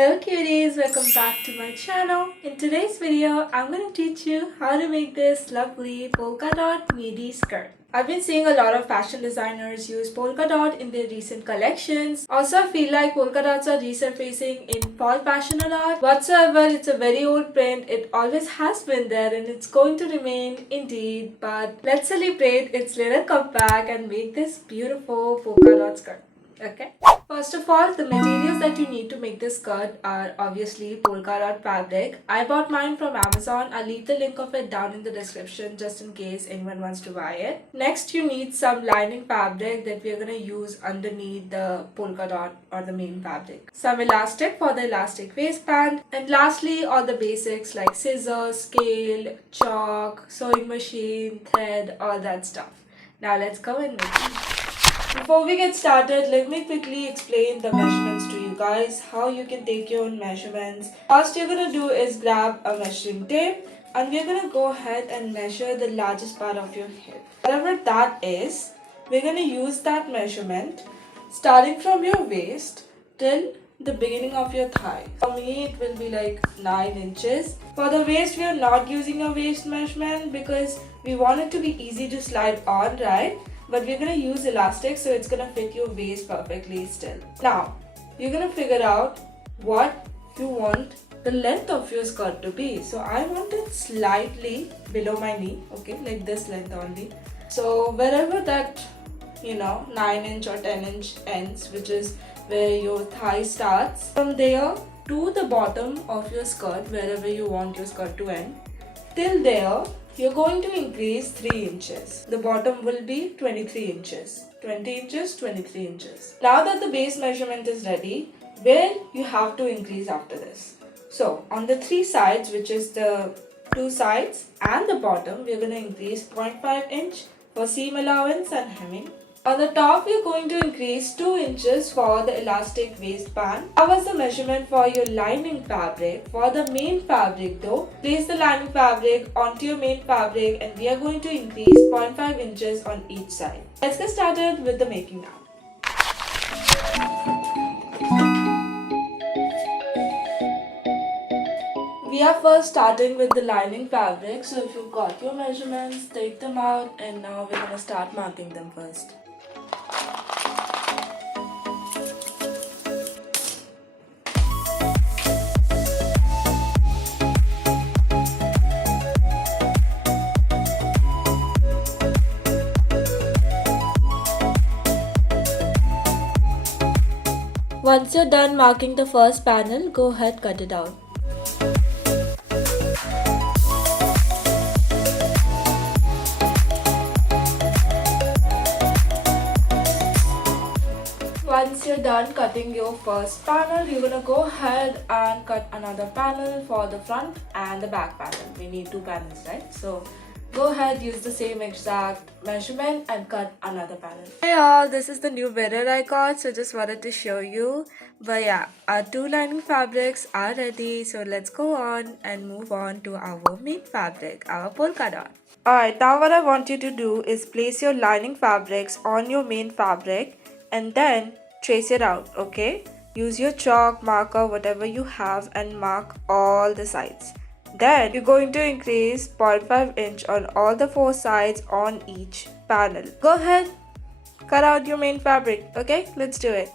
Hello cuties, welcome back to my channel. In today's video, I'm going to teach you how to make this lovely polka dot midi skirt. I've been seeing a lot of fashion designers use polka dot in their recent collections. Also, I feel like polka dots are resurfacing in fall fashion a lot. Whatsoever, it's a very old print. It always has been there and it's going to remain indeed. But let's celebrate its little comeback and make this beautiful polka dot skirt. Okay. First of all, the materials that you need to make this skirt are obviously polka dot fabric. I bought mine from Amazon. I'll leave the link of it down in the description just in case anyone wants to buy it. Next, you need some lining fabric that we're going to use underneath the polka dot or the main fabric. Some elastic for the elastic waistband. And lastly, all the basics like scissors, scale, chalk, sewing machine, thread, all that stuff. Now let's go and make it. Before we get started, let me quickly explain the measurements to you guys, how you can take your own measurements. First you're going to do is grab a measuring tape and we're going to go ahead and measure the largest part of your hip. Whatever that is, we're going to use that measurement starting from your waist till the beginning of your thigh. For me it will be like 9 inches. For the waist we are not using a waist measurement because we want it to be easy to slide on, right? But we're going to use elastic so it's going to fit your waist perfectly still. Now, you're going to figure out what you want the length of your skirt to be. So I want it slightly below my knee, okay, like this length only. So wherever that, 9 inch or 10 inch ends, which is where your thigh starts, from there to the bottom of your skirt, wherever you want your skirt to end, till there, you're going to increase 3 inches. The bottom will be 23 inches. 20 inches, 23 inches. Now that the base measurement is ready, where you have to increase after this? So, on the 3 sides, which is the 2 sides and the bottom, we're going to increase 0.5 inch for seam allowance and hemming. On the top, we are going to increase 2 inches for the elastic waistband. That was the measurement for your lining fabric. For the main fabric though, place the lining fabric onto your main fabric and we are going to increase 0.5 inches on each side. Let's get started with the making now. We are first starting with the lining fabric. So if you've got your measurements, take them out and now we're going to start marking them first. Once you're done marking the first panel, go ahead cut it out. Once you're done cutting your first panel, you're gonna go ahead and cut another panel for the front and the back panel. We need 2 panels, right? So go ahead, use the same exact measurement and cut another panel. Hey all, this is the new mirror I got, so just wanted to show you. But yeah, our 2 lining fabrics are ready, so let's go on and move on to our main fabric, our polka dot. Alright, now what I want you to do is place your lining fabrics on your main fabric and then trace it out, okay? Use your chalk, marker, whatever you have and mark all the sides. Then you're going to increase 0.5 inch on all the 4 sides on each panel. Go ahead, cut out your main fabric, okay? Let's do it.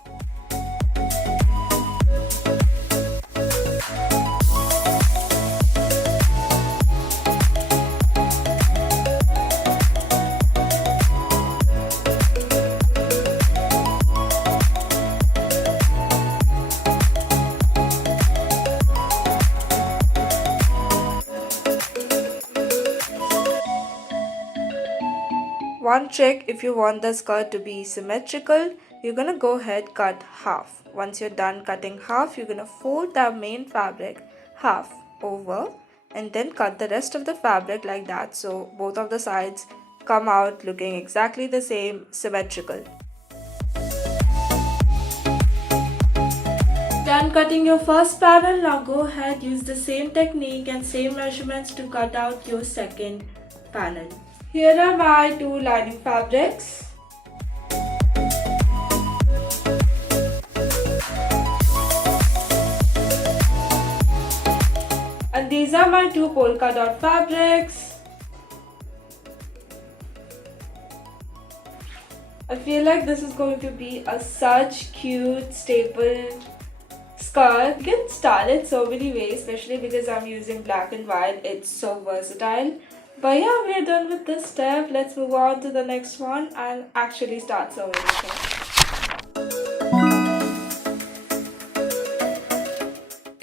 One trick, if you want the skirt to be symmetrical, you're going to go ahead cut half. Once you're done cutting half, you're going to fold the main fabric half over and then cut the rest of the fabric like that, so both of the sides come out looking exactly the same, symmetrical. Done cutting your first panel, now go ahead, use the same technique and same measurements to cut out your second panel. Here are my 2 lining fabrics. my two polka dot fabrics. I feel like this is going to be a such cute staple skirt. You can style it so many ways, especially because I'm using black and white. It's so versatile. But yeah, we're done with this step. Let's move on to the next one and actually start sewing it.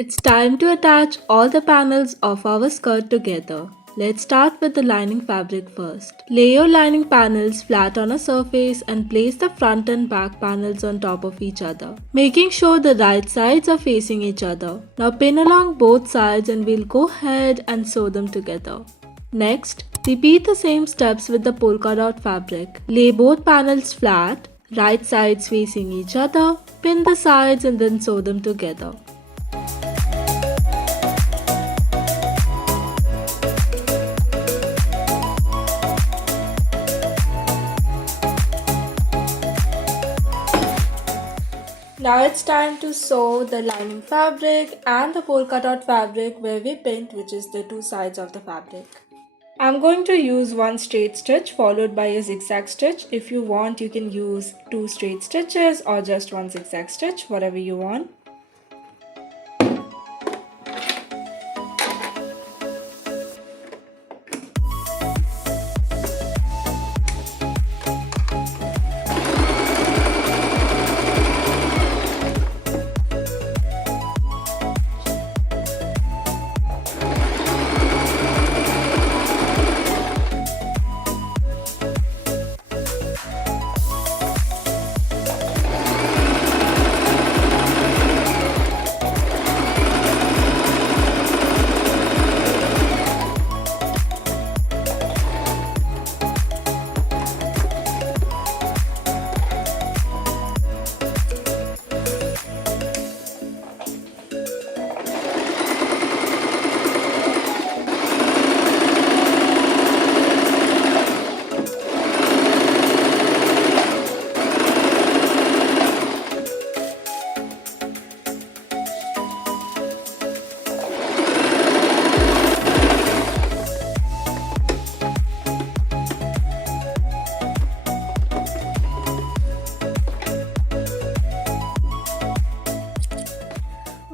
It's time to attach all the panels of our skirt together. Let's start with the lining fabric first. Lay your lining panels flat on a surface and place the front and back panels on top of each other, making sure the right sides are facing each other. Now pin along both sides and we'll go ahead and sew them together. Next, repeat the same steps with the polka dot fabric. Lay both panels flat, right sides facing each other, pin the sides and then sew them together. Now it's time to sew the lining fabric and the polka dot fabric where we pinned, which is the two sides of the fabric. I'm going to use one straight stitch followed by a zigzag stitch. If you want, you can use two straight stitches or just one zigzag stitch, whatever you want.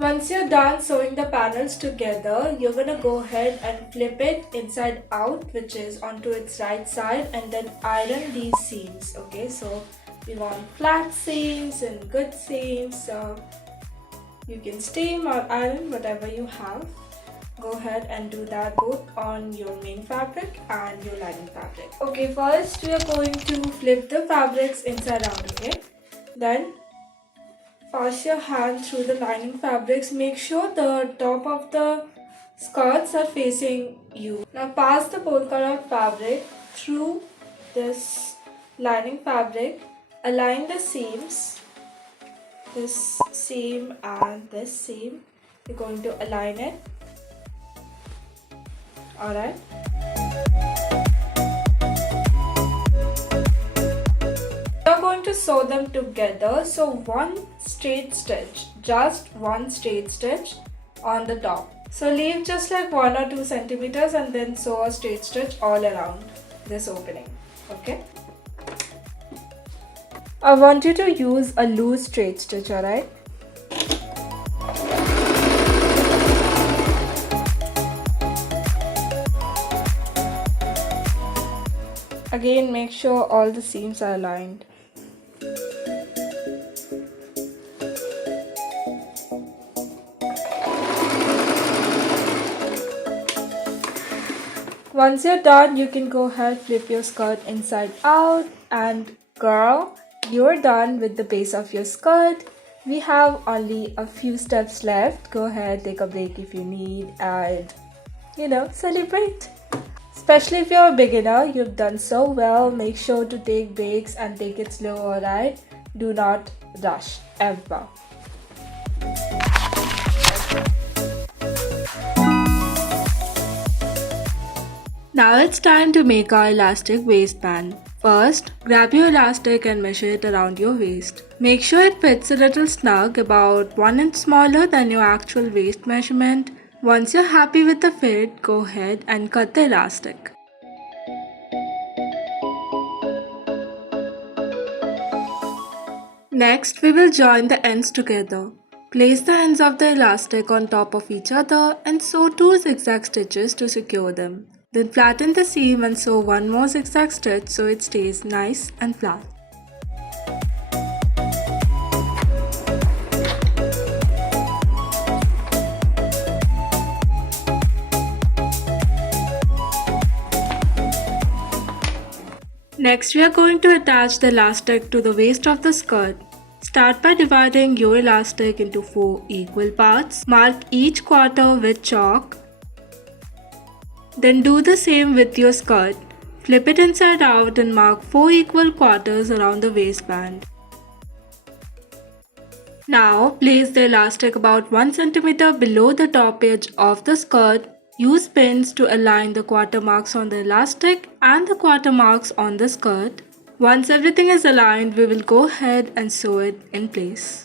Once you're done sewing the panels together, you're gonna go ahead and flip it inside out, which is onto its right side, and then iron these seams. Okay, so we want flat seams and good seams, so you can steam or iron whatever you have. Go ahead and do that both on your main fabric and your lining fabric. Okay, first we are going to flip the fabrics inside out. Okay, then pass your hand through the lining fabrics. Make sure the top of the skirts are facing you. Now pass the polka dot fabric through this lining fabric. Align the seams. This seam and this seam. You're going to align it. Alright. We're going to sew them together. So one straight stitch, just one straight stitch on the top. So leave just like 1 or 2 centimeters and then sew a straight stitch all around this opening. Okay. I want you to use a loose straight stitch, alright? Again, make sure all the seams are aligned. Once you're done, you can go ahead, flip your skirt inside out, and girl, you're done with the base of your skirt. We have only a few steps left. Go ahead, take a break if you need, and celebrate. Especially if you're a beginner, you've done so well. Make sure to take breaks and take it slow, alright? Do not rush ever. Now it's time to make our elastic waistband. First, grab your elastic and measure it around your waist. Make sure it fits a little snug, about 1 inch smaller than your actual waist measurement. Once you're happy with the fit, go ahead and cut the elastic. Next, we will join the ends together. Place the ends of the elastic on top of each other and sew 2 zigzag stitches to secure them. Then flatten the seam and sew one more zigzag stitch so it stays nice and flat. Next, we are going to attach the elastic to the waist of the skirt. Start by dividing your elastic into 4 equal parts. Mark each quarter with chalk. Then do the same with your skirt. Flip it inside out and mark 4 equal quarters around the waistband. Now, place the elastic about 1 cm below the top edge of the skirt. Use pins to align the quarter marks on the elastic and the quarter marks on the skirt. Once everything is aligned, we will go ahead and sew it in place.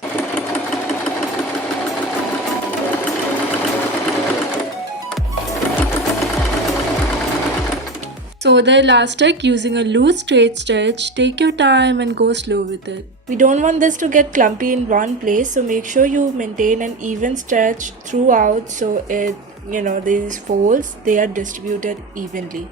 Sew the elastic using a loose straight stitch. Take your time and go slow with it. We don't want this to get clumpy in one place, so make sure you maintain an even stretch throughout so these folds, they are distributed evenly.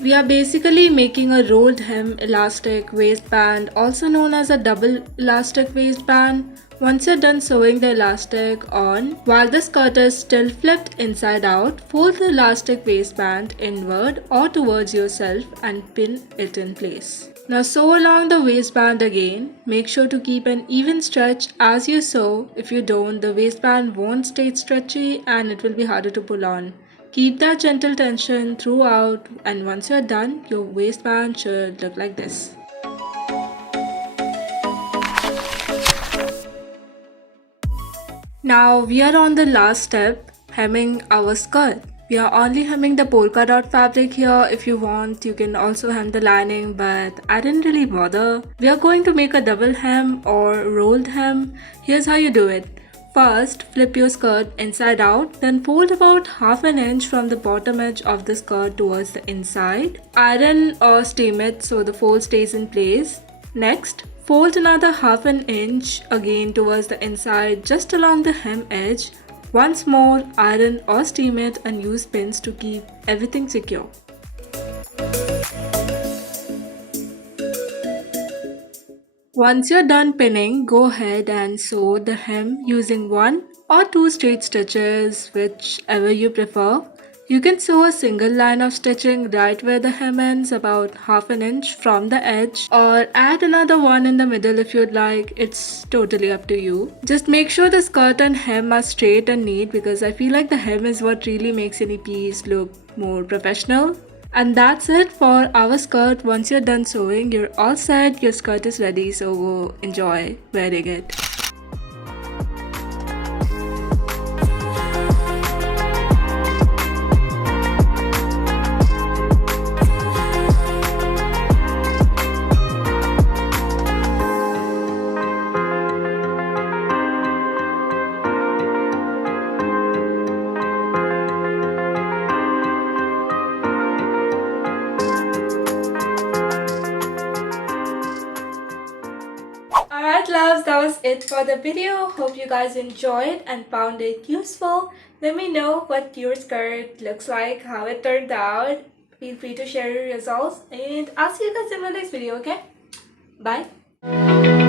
We are basically making a rolled hem elastic waistband, also known as a double elastic waistband. Once you're done sewing the elastic on, while the skirt is still flipped inside out, fold the elastic waistband inward or towards yourself and pin it in place. Now sew along the waistband again. Make sure to keep an even stretch as you sew. If you don't, the waistband won't stay stretchy and it will be harder to pull on. Keep that gentle tension throughout, and once you're done, your waistband should look like this. Now we are on the last step, hemming our skirt. We are only hemming the polka dot fabric here. If you want, you can also hem the lining, but I didn't really bother. We are going to make a double hem or rolled hem. Here's how you do it. First, flip your skirt inside out, then fold about half an inch from the bottom edge of the skirt towards the inside. Iron or steam it so the fold stays in place. Next, fold another half an inch again towards the inside just along the hem edge. Once more, iron or steam it and use pins to keep everything secure. Once you're done pinning, go ahead and sew the hem using 1 or 2 straight stitches, whichever you prefer. You can sew a single line of stitching right where the hem ends, about half an inch from the edge, or add another one in the middle if you'd like. It's totally up to you. Just make sure the skirt and hem are straight and neat, because I feel like the hem is what really makes any piece look more professional. And that's it for our skirt. Once you're done sewing, you're all set. Your skirt is ready, so go enjoy wearing it. Alright loves, that was it for the video. Hope you guys enjoyed and found it useful. Let me know what your skirt looks like, how it turned out. Feel free to share your results, and I'll see you guys in my next video, okay? Bye!